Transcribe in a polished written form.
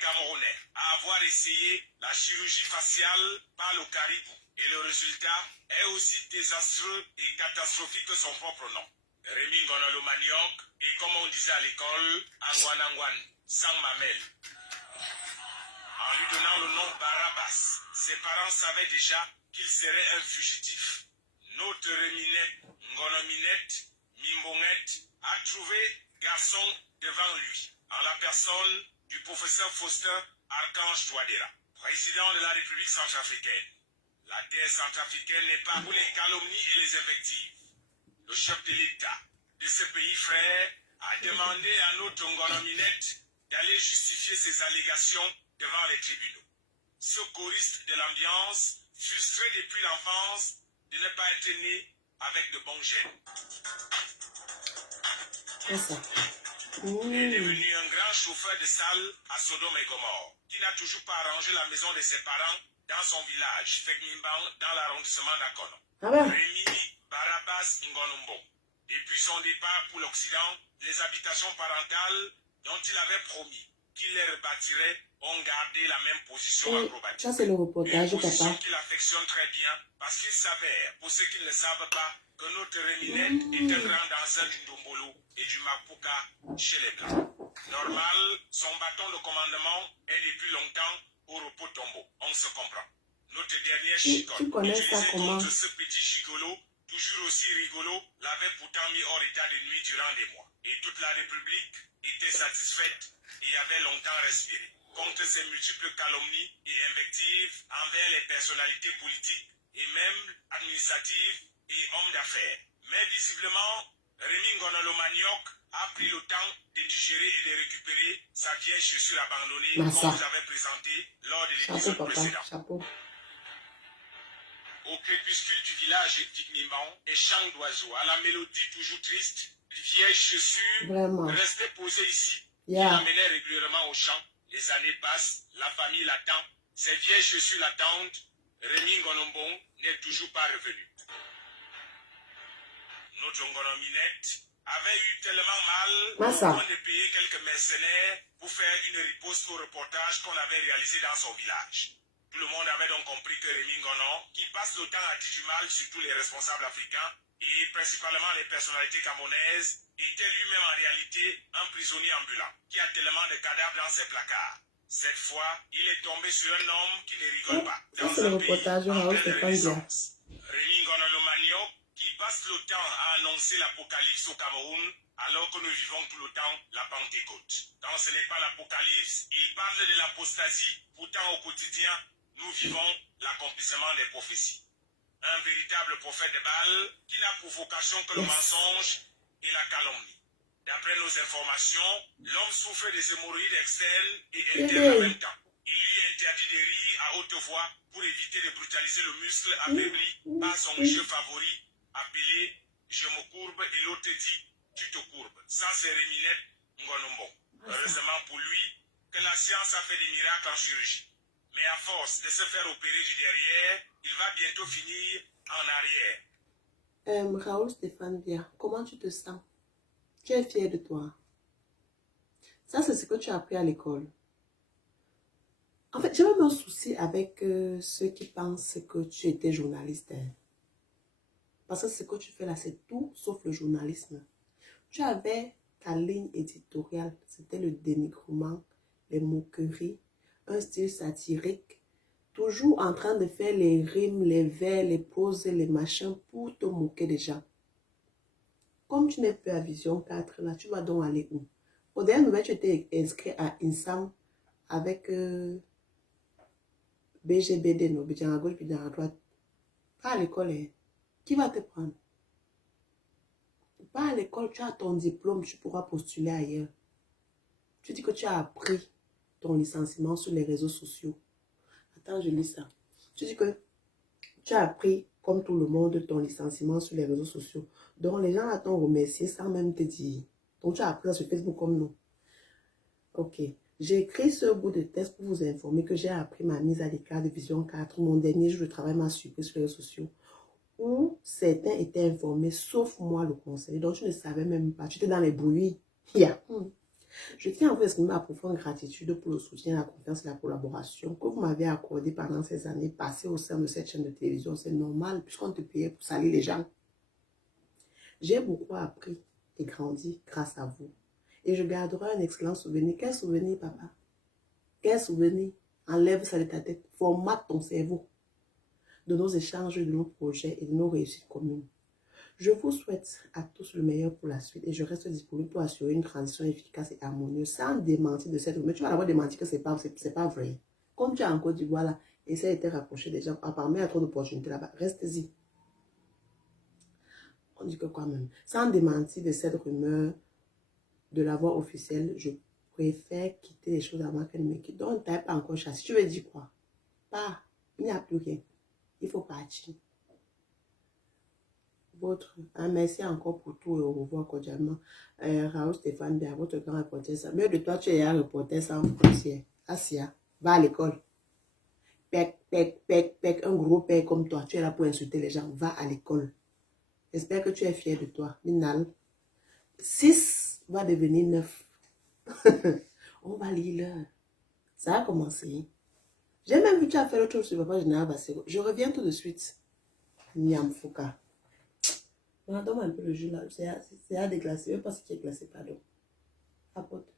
Camerounais à avoir essayé la chirurgie faciale par le caribou. Et le résultat est aussi désastreux et catastrophique que son propre nom. Rémi Ngonolo Manioc, et comme on disait à l'école, Angwanangwan, sans mamelle. En lui donnant le nom Barabas, ses parents savaient déjà qu'il serait un fugitif. Notre Réminette, Ngonominette, Mimbongette, a trouvé garçon devant lui, en la personne du professeur Faustin Archange Touadéra, président de la République centrafricaine. La terre centrafricaine n'est pas pour les calomnies et les invectives. Le chef de l'État de ce pays frère a demandé à notre Ngonominette d'aller justifier ses allégations devant les tribunaux. Ce choriste de l'ambiance, frustré depuis l'enfance de ne pas être né avec de bons gènes. Il est devenu un grand chauffeur de salle à Sodome et Gomorrhe, qui n'a toujours pas arrangé la maison de ses parents dans son village, Fekmimban, dans l'arrondissement d'Akono. Rémi Barabas Ngonumbo. Depuis son départ pour l'Occident, les habitations parentales dont il avait promis qu'il les rebâtirait ont gardé la même position acrobatique. Ça, c'est le reportage, une position papa. qu'il affectionne très bien parce qu'il s'avère, pour ceux qui ne le savent pas, que notre Réminette est un grand danseur du Ndombolo et du Mapuka chez les Blancs. Normal, son bâton de commandement est depuis longtemps au repos tombeau. On se comprend. Notre dernière chicole, utilisée contre ce petit gigolo, toujours aussi rigolo, l'avait pourtant mis hors état de nuit durant des mois. Et toute la République était satisfaite et avait longtemps respiré. Contre ces multiples calomnies et invectives envers les personnalités politiques et même administratives et hommes d'affaires. Mais visiblement, Rémi Ngonolo Manioc a pris le temps de digérer et de récupérer sa vieille chaussure abandonnée qu'on vous avait présentée lors de l'épisode précédent. Au crépuscule du village Tigniman et chant d'oiseaux, à la mélodie toujours triste, une vieille chaussure restait posée ici, qui l'emmenait régulièrement au champ. Les années passent, la famille l'attend, ses vieilles chaussures l'attendent, Rémi Ngonombong n'est toujours pas revenu. Notre Ngonominette avait eu tellement mal au point de payer quelques mercenaires pour faire une riposte au reportage qu'on avait réalisé dans son village. Tout le monde avait donc compris que Rémi Ngonon, qui passe le temps à dire du mal sur tous les responsables africains et principalement les personnalités camerounaises, était lui-même en réalité un prisonnier ambulant qui a tellement de cadavres dans ses placards. Cette fois, il est tombé sur un homme qui ne rigole pas dans un pays en pleine renaissance. Rémi Ngonolo Manioc, qui passe le temps à annoncer l'apocalypse au Cameroun alors que nous vivons tout le temps la Pentecôte. Quand ce n'est pas l'apocalypse, il parle de l'apostasie, pourtant au quotidien, nous vivons l'accomplissement des prophéties. Un véritable prophète de Baal qui n'a pour vocation que le mensonge et la calomnie. D'après nos informations, l'homme souffre des hémorroïdes externes et internes en même temps. Il lui est interdit de rire à haute voix pour éviter de brutaliser le muscle affaibli par son jeu favori appelé « Je me courbe » et l'autre dit « Tu te courbes ». Ça, c'est Réminette Ngonombo. Heureusement pour lui que la science a fait des miracles en chirurgie. Mais à force de se faire opérer du derrière, il va bientôt finir en arrière. Raoul Stéphane Bia, comment tu te sens? Tu es fier de toi? Ça, c'est ce que tu as appris à l'école. En fait, j'ai même un souci avec ceux qui pensent que tu étais journaliste. Parce que ce que tu fais là, c'est tout sauf le journalisme. Tu avais ta ligne éditoriale, c'était le dénigrement, les moqueries, un style satirique, toujours en train de faire les rimes, les vers, les poses, les machins pour te moquer des gens. Comme tu n'es plus à Vision 4, là, tu vas donc aller où? Au dernier nouvelle, tu étais inscrit à INSAM avec BGBD, non, Bidjan à gauche, Bidjan à droite. Pas à l'école, hein. Qui va te prendre? Pas à l'école, tu as ton diplôme, tu pourras postuler ailleurs. Tu dis que tu as appris ton licenciement sur les réseaux sociaux. Attends, je lis ça. Tu dis que tu as appris, comme tout le monde, ton licenciement sur les réseaux sociaux. Donc, les gens t'ont remercié sans même te dire. Donc, tu as appris ça sur Facebook comme nous. Ok. J'ai écrit ce bout de texte pour vous informer que j'ai appris ma mise à l'écart de Vision 4. Mon dernier jour de travail m'a surpris sur les réseaux sociaux. Où certains étaient informés, sauf moi, le conseiller. Donc, tu ne savais même pas. Tu étais dans les bruits. Yeah. Je tiens à vous exprimer ma profonde gratitude pour le soutien, la confiance et la collaboration que vous m'avez accordé pendant ces années passées au sein de cette chaîne de télévision. C'est normal puisqu'on te payait pour salir les gens. J'ai beaucoup appris et grandi grâce à vous. Et je garderai un excellent souvenir. Quel souvenir, papa? Quel souvenir? Enlève ça de ta tête. Formate ton cerveau de nos échanges, de nos projets et de nos réussites communes. Je vous souhaite à tous le meilleur pour la suite et je reste disponible pour assurer une transition efficace et harmonieuse sans démentir de cette rumeur. Tu vas d'abord démentir que c'est pas vrai. Comme tu as en Côte d'Ivoire là, essaie de te rapprocher des gens. Apparemment, il y a trop d'opportunités là-bas. Reste-y. On dit que quoi même? Sans démentir de cette rumeur, de la voix officielle, je préfère quitter les choses avant qu'elles me quittent. Donc, tu n'as pas encore chassé. Tu veux dire quoi? Pas. Il n'y a plus rien. Il faut partir. Merci encore pour tout et au revoir cordialement. Raoul Stéphane Béa, votre grand reporter. Mieux de toi, tu es un reporter sans frontières. Asia, va à l'école. Pec, pec, pec, pec, un gros pec comme toi. Tu es là pour insulter les gens. Va à l'école. J'espère que tu es fier de toi. Minal. 6 va devenir 9. On va lire l'heure. Ça a commencé. J'ai même vu que tu as fait l'autre chose sur Papa Général Bassero. Je reviens tout de suite. Miam Fouka. Donne-moi un peu le jus là. C'est à déglacer. Je ne sais pas si tu es glacé, pardon. Apporte.